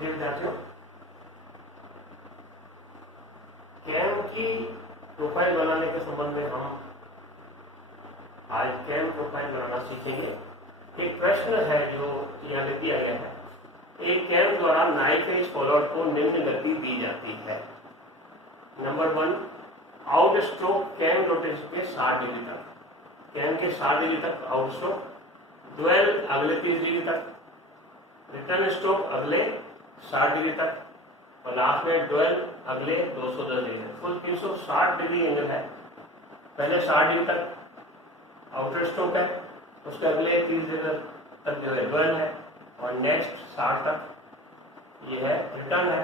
प्रिय विद्यार्थियों, कैम की प्रोफाइल बनाने के संबंध में हम आज कैम प्रोफाइल बनाना सीखेंगे। एक प्रश्न है जो यहाँ पे दिया गया है, एक कैम द्वारा नाइकेज फॉलोअर को निम्न गति दी जाती है। Number 1, out stroke cam rotation के 60 डिग्री तक, कैम के 60 डिग्री तक आउट स्ट्रोक, ड्वेल अगले 30 डिग्री तक, रिटर्न स्ट्रोक अगले 60 डिग्री तक और लास्ट में ड्वेल अगले 210 डिग्री तक। कुल 360 डिग्री एंगल है। पहले 60 डिग्री तक आउटर स्ट्रोक है, उसके अगले 30 डिग्री तक जो है ड्वेल है और नेक्स्ट 60 तक ये है रिटर्न है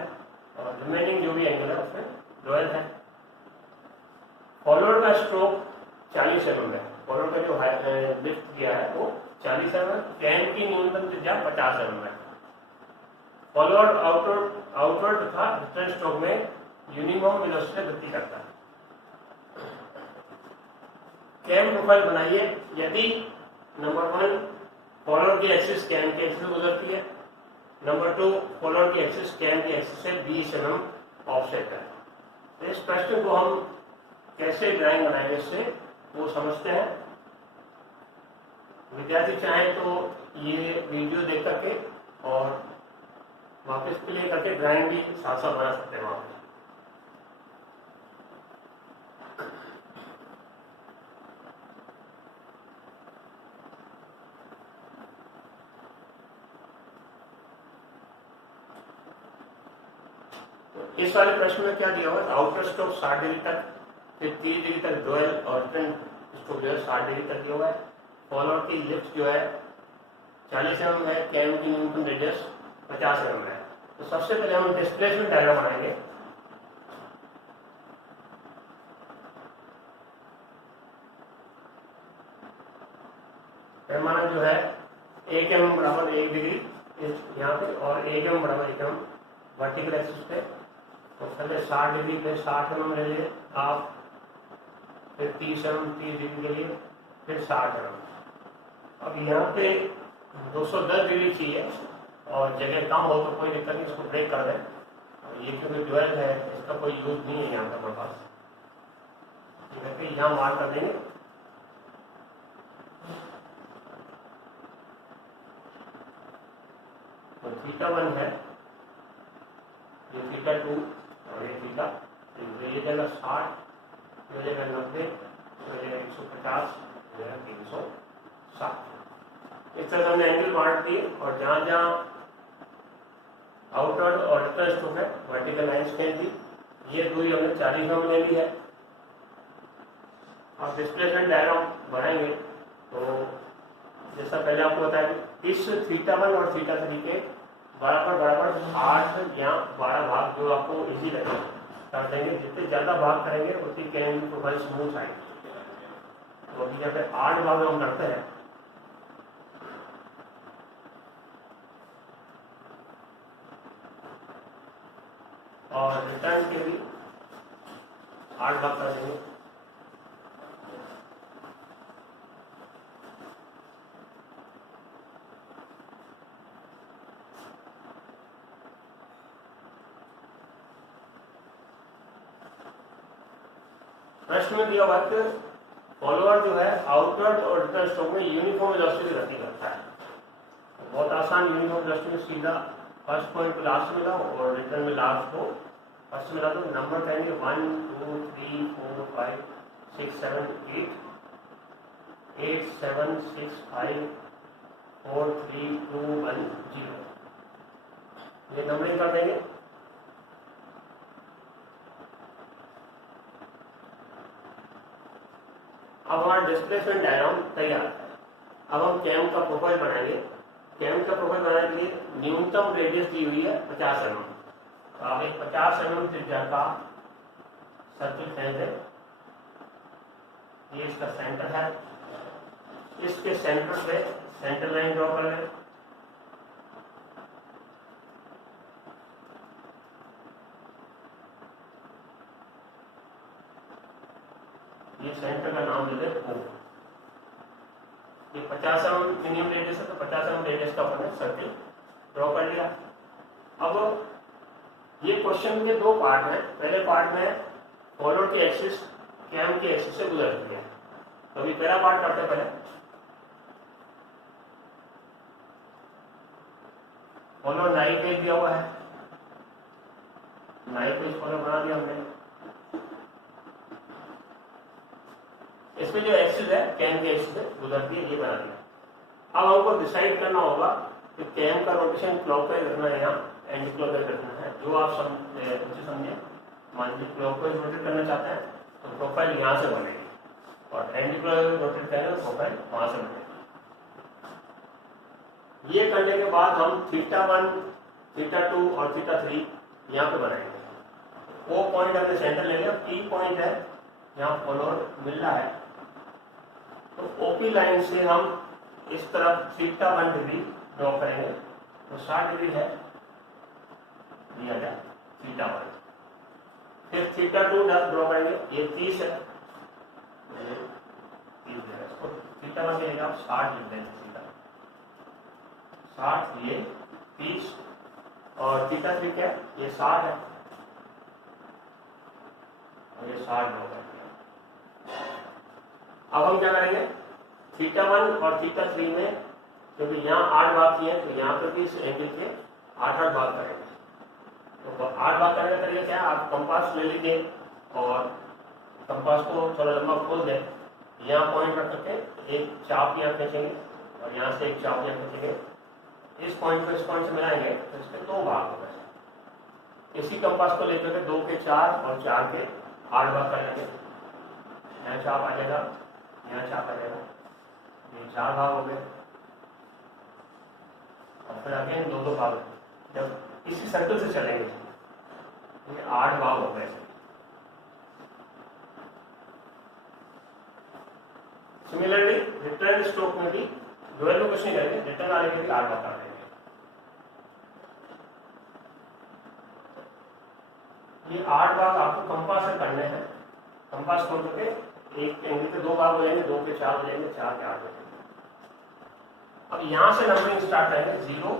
और रिमेनिंग जो भी एंगल है उसमें ड्वेल है। फॉलोअर का स्ट्रोक 40 mm है। फॉलोअर का जो लिफ्ट किया है वो 40 mm, कैम की न्यूनतम त्रिज्या 50 mm है। फॉलोअर आउटवर्ड तथा रिटर्न स्ट्रोक में यूनिफॉर्म वेलोसिटी से गति करता है। कैम प्रोफाइल बनाइए यदि नंबर 1 फॉलोअर की एक्सिस कैम की एक्सिस गुजरती है, नंबर 2 फॉलोअर की एक्सिस कैम की एक्सिस से 20 mm ऑफसेट है। तो इस प्रश्न को हम कैसे ड्राइंग बनाएंगे इससे वो समझते हैं। विद्यार्थी चाहे तो ये वीडियो देख करके और वापस प्ले करके ड्राइंग भी साथ साथ बना सकते हैं वहां पर। तो इस वाले प्रश्न में क्या दिया हुआ है, आउटर स्ट्रोक 60 डिग्री तक, फिर 30 डिग्री तक ड्वेल और रिटर्न स्ट्रोक जो है 60 डिग्री तक दिया हुआ है। फॉलोअर की लिफ्ट जो है 40 mm है, कैम की न्यूनतम रेडियस 50 mm है। तो सबसे पहले हम डिस्प्लेसमेंट डायग्राम बनाएंगे। पैमाना जो है 1 mm बराबर 1 डिग्री यहाँ पे और 1 mm बराबर 1 mm वर्टिकल एक्सिस पे। तो पहले 60 डिग्री पे 60 mm ले लिए आप, फिर 30 mm 30 डिग्री के लिए, फिर 60 mm। अब यहाँ पे 210 डिग्री चाहिए और जगह कम हो तो कोई दिक्कत नहीं, इसको ब्रेक कर दें। ये क्योंकि ड्वेल है इसका कोई यूज नहीं है यहाँ का हमारे पास, ठीक है। यहाँ मार्क कर देंगे। तो θ1 है, ये θ2 और ये थीटा, ये जगह 60, ये जगह 90, ये जगह 150, ये जगह 360। इस तरह हमने एंगल बांट दिए और जहां जहां आउटवर्ड और रिटर्न स्ट्रोक है वर्टिकल लाइंस खींच दी। ये दूरी हमने 40 mm ले ली है। अब डिस्प्लेसमेंट डायग्राम बनाएंगे तो जैसा पहले आपको बताया इस θ1 और θ3 के बराबर 8 या 12 भाग जो आपको इजी लगे कर देंगे। जितने ज्यादा भाग करेंगे उतनी कैम की प्रोफाइल स्मूथ आएगी। तो अभी यहाँ पे 8 भाग हम करते हैं। और रिटर्न के भी 8 भाग कर देंगे। प्रश्न में दिया हुआ है कि फॉलोअर जो है आउटवर्ड और रिटर्न स्ट्रोक में यूनिफॉर्म वेलोसिटी से गति करता है। बहुत आसान, यूनिफॉर्म वेलोसिटी में सीधा फर्स्ट पॉइंट को लास्ट में लाओ और रिटर्न में लास्ट को फर्स्ट में ला दो। नंबर कहेंगे 1 2 3 4 5 6 7 8 7 6 5 4 3 2 1 0, ये नंबरिंग कर देंगे। अब हमारा डिस्प्लेसमेंट डायग्राम तैयार है। अब हम कैम का प्रोफाइल बनाएंगे। कैम का प्रोफाइल बनाने के लिए न्यूनतम रेडियस दी हुई है 50 mm। तो आप एक 50 mm त्रिज्या का सर्किल खींच दें। ये इसका सेंटर है, इसके सेंटर पे सेंटर लाइन ड्रॉ कर लें। ये सेंटर का नाम दे दें O। ये 50 mm मिनिमम रेडियस है, तो 50 mm रेडियस का अपने सर्किल ड्रॉ कर लिया। अब ये क्वेश्चन के दो पार्ट हैं। पहले पार्ट में फॉलोअर की एक्सिस कैम की एक्सिस से गुजरती है। तो अभी पहला पार्ट करते हैं। पहले फॉलोअर नाइल पेज दिया हुआ है, नाइल पेज फॉलोअर बना दिया हमने। इसमें जो एक्सिस है कैम की एक्सिस से गुजरती है, ये बना दिया। अब हमको डिसाइड करना होगा कि कैम का रोटेशन क्लॉकवाइज रखना है या एंटी क्लॉकवाइज रखना है, जो आप समझे। मान लीजिए क्लॉकवाइज रोटेट करना चाहते हैं तो प्रोफाइल यहाँ से बनेगी, और एंटी क्लॉकवाइज रोटेट करेंगे तो प्रोफाइल वहां से बनेगी। ये करने के बाद हम θ1, θ2 और θ3 यहाँ पे बनाएंगे। वो पॉइंट हमने सेंटर ले लिया, पी पॉइंट है यहाँ फॉलोअर मिल रहा है। तो ओपी लाइन से हम इस तरफ θ1 डिग्री ड्रॉ करेंगे, तो 60 डिग्री है दिया जाए θ1। फिर θ2 ड्रॉ करेंगे, ये 30 है, θ1 के लिए आप 60 लिख देंगे, 60 ये 30 और θ3 क्या है, ये 60 है और ये 60 ड्रॉ करेंगे। अब हम क्या करेंगे, θ1 और θ3 में क्योंकि यहाँ 8 भाग किए हैं तो यहाँ पर भी इस एंगल के 8 भाग करेंगे। तो 8 भाग करने का तरीका क्या है, आप कंपास ले लीजिए और कंपास को थोड़ा लंबा खोल दें, यहाँ पॉइंट रख करके एक चाप यहाँ खींचेंगे और यहाँ से एक चाप यहाँ खींचेंगे। इस पॉइंट को इस पॉइंट से मिलाएंगे तो इसके 2 भाग हो गए। इसी कंपास को लेकर के 2 के 4 और 4 के 8 भाग कर लेंगे। यहाँ चाप आ जाएगा, यहाँ चाप आ जाएगा, ये 4 भाग हो गए। और फिर अगेन 2 भाग, जब इसी सर्कल से चलेंगे ये 8 भाग हो गए। सिमिलरली रिटर्न स्ट्रोक में भी डुअल में कुछ नहीं करेंगे, रिटर्न आने के लिए 8 भाग कर देंगे। ये 8 भाग आपको कंपास से करने हैं। कंपास खोल करके एक एंगल के 2 भाग हो जाएंगे, 2 के 4 हो जाएंगे, 4 के 8 हो जाएंगे। अब यहां से नंबरिंग स्टार्ट करेंगे, 0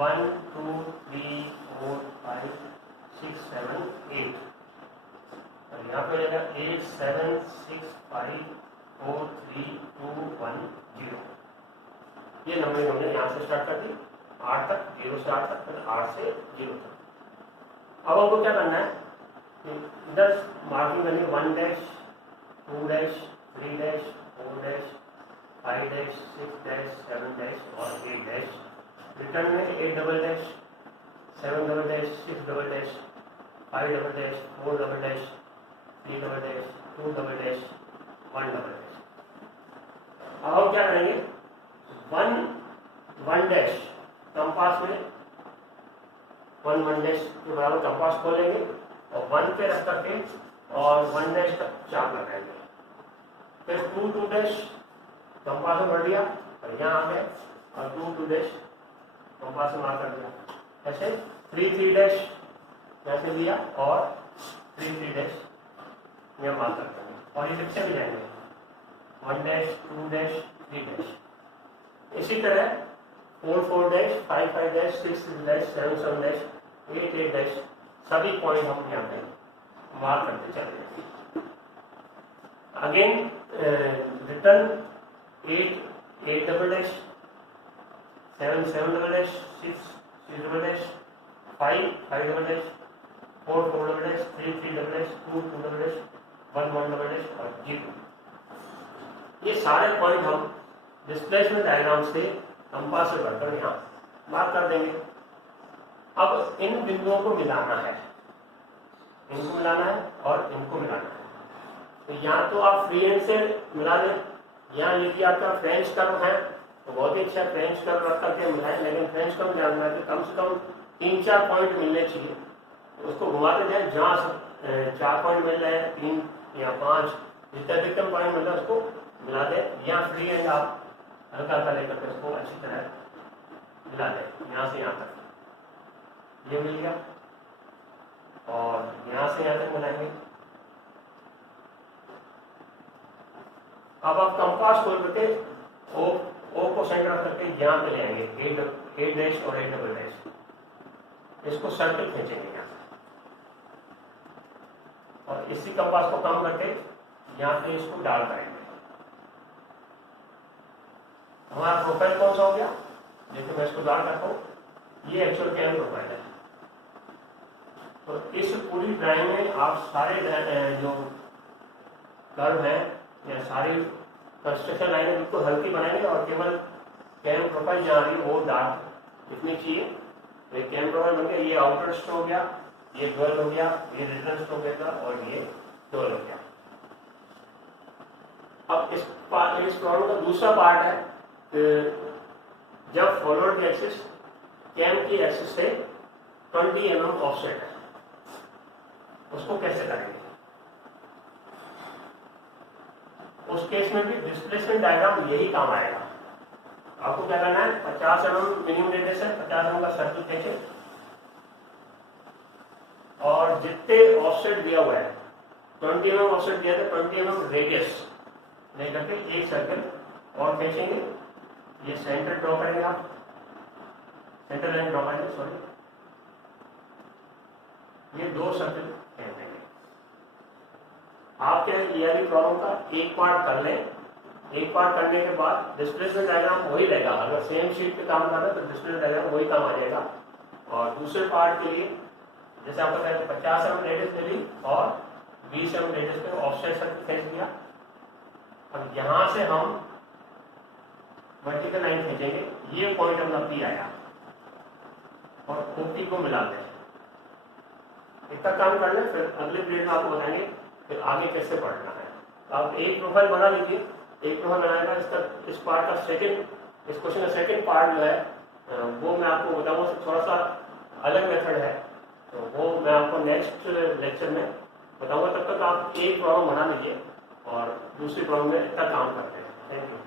1 2 3 4 5 6 7 8 और यहाँ पे हो जाएगा 8 7 6 5 4 3 2 1 0। ये नंबरिंग हमने यहाँ से स्टार्ट कर दी 8 तक, 0 से 8 तक, फिर 8 से 0 तक। अब हमको क्या करना है, इधर मार्किंग करनी है 1 dash 2 dash 3 dash 4 dash 5 dash 6 dash 7 dash और 8 डैश। रिटर्न में 8 double dash 7 double dash 6 double dash 5 double dash 4 double dash 3 double dash 2 double dash 1 double dash. अब हम क्या करेंगे, 1 डैश कंपास में 1 डैश के बराबर कंपास खोलेंगे और 1 पे रख करके और 1 डैश तक चाप लगाएंगे। फिर 2 डैश कंपास में बढ़ दिया और यहाँ आ गए और 2 डैश कंपास में मार्क कर दिया। ऐसे 3 डैश यहाँ से दिया और 3 डैश यहाँ मार्क कर देंगे और ये पीछे भी जाएंगे 1 डैश 2 डैश 3 डैश। इसी तरह 4 dash 5 dash 6 dash 7 dash 8 dash सभी पॉइंट हम यहाँ पे मार्क करते चलेंगे। Again return 8 double dash 7 double dash 6 double dash 5 double dash 4 double dash 3 double dash 2 double dash 1 double dash और 0। ये सारे पॉइंट हम डिस्प्लेसमेंट डायग्राम से कंपास से बढ़कर यहाँ मार्क कर देंगे। अब इन बिंदुओं को मिलाना है, इनको मिलाना है और इनको मिलाना है। तो यहाँ तो आप फ्री हैंड से मिला दें, यहाँ यदि आपका फ्रेंच कर्व है तो बहुत ही अच्छा फ्रेंच कर्व रख करके मिलाएं, लेकिन फ्रेंच कर्व जानना है कि कम से कम 3-4 पॉइंट मिलने चाहिए। तो उसको घुमाते जाए, जहाँ 4 पॉइंट मिल रहे हैं, 3 या 5 जितना अधिकतम पॉइंट मिल रहा है उसको मिला दें। यहाँ फ्री हैंड आप हल्का हल्का लेकर के उसको अच्छी तरह मिला दें, यहाँ से यहाँ तक ये मिल गया और यहाँ से यहाँ तक मिलाएंगे। अब आप कंपास खोल करके ओ को सेंटर रख करके यहाँ पे ले आएंगे 8 डैश और 8 डबल डैश। इसको सर्कल खींचेंगे यहाँ से और इसी कंपास को कम करके यहाँ पे इसको डाल करेंगे। हमारा प्रोफाइल कौन सा हो गया? देखिए मैं इसको डाल करता हूँ, ये एक्चुअल कैम प्रोफाइल है। तो इस पूरी ड्राइंग में आप सारे जो कर्व है या सारी कंस्ट्रक्शन लाइनें बिल्कुल हल्की बनाएंगे और केवल कैम प्रोफाइल जहाँ आ रही है वो डार्क दिखनी चाहिए। तो ये कैम प्रोफाइल बन गया, ये आउटर स्टोक हो गया, ये ड्वेल हो गया, ये रिटर्न स्टोक हो गया और ये ड्वेल हो गया। अब इस प्रॉब्लम का दूसरा पार्ट है कि जब फॉलोअर की एक्सिस कैम की एक्सिस से 20 mm ऑफसेट है, उसको कैसे करेंगे? उस केस में भी डिस्प्लेसमेंट डायग्राम यही काम आएगा। आपको क्या करना है, 50 mm मिनिमम रेडियस है, 50 mm का सर्कल खींचे और जितने ऑफसेट दिया हुआ है 20 mm ऑफसेट दिया था, 20 mm रेडियस नहीं करके एक सर्कल और खींचेंगे। ये सेंटर ड्रॉ करेंगे, आप सेंटर लाइन ड्रॉ करेंगे, सॉरी, ये 2 सर्कल खींच देंगे। आप क्या ये वाली प्रॉब्लम का एक पार्ट कर लें, एक पार्ट करने के बाद डिस्प्लेसमेंट डायग्राम वही रहेगा। अगर सेम शीट पे काम कर रहे हैं तो डिस्प्लेसमेंट डायग्राम वही काम आ जाएगा। और दूसरे पार्ट के लिए जैसे आपको कहते हैं 50 mm रेडियस ले ली और 20 mm रेडियस पे ऑफसेट सर्कल खींच दिया। अब यहाँ से हम वर्टिकल लाइन खींचेंगे, ये पॉइंट अपना पी आया और ओपी को मिला दें। इतना काम कर लें, फिर अगले पीरियड में आपको बताएंगे फिर आगे कैसे पढ़ना है। तो आप एक प्रोफाइल बना लीजिए, एक प्रोफाइल बनाएगा इसका इस पार्ट का सेकंड, इस क्वेश्चन का सेकंड पार्ट जो है वो मैं आपको बताऊंगा, थोड़ा सा अलग मेथड है, तो वो मैं आपको नेक्स्ट लेक्चर में बताऊंगा। तब तक आप एक प्रॉब्लम बना लीजिए और दूसरी प्रॉब्लम में इतना काम करते हैं। Thank you.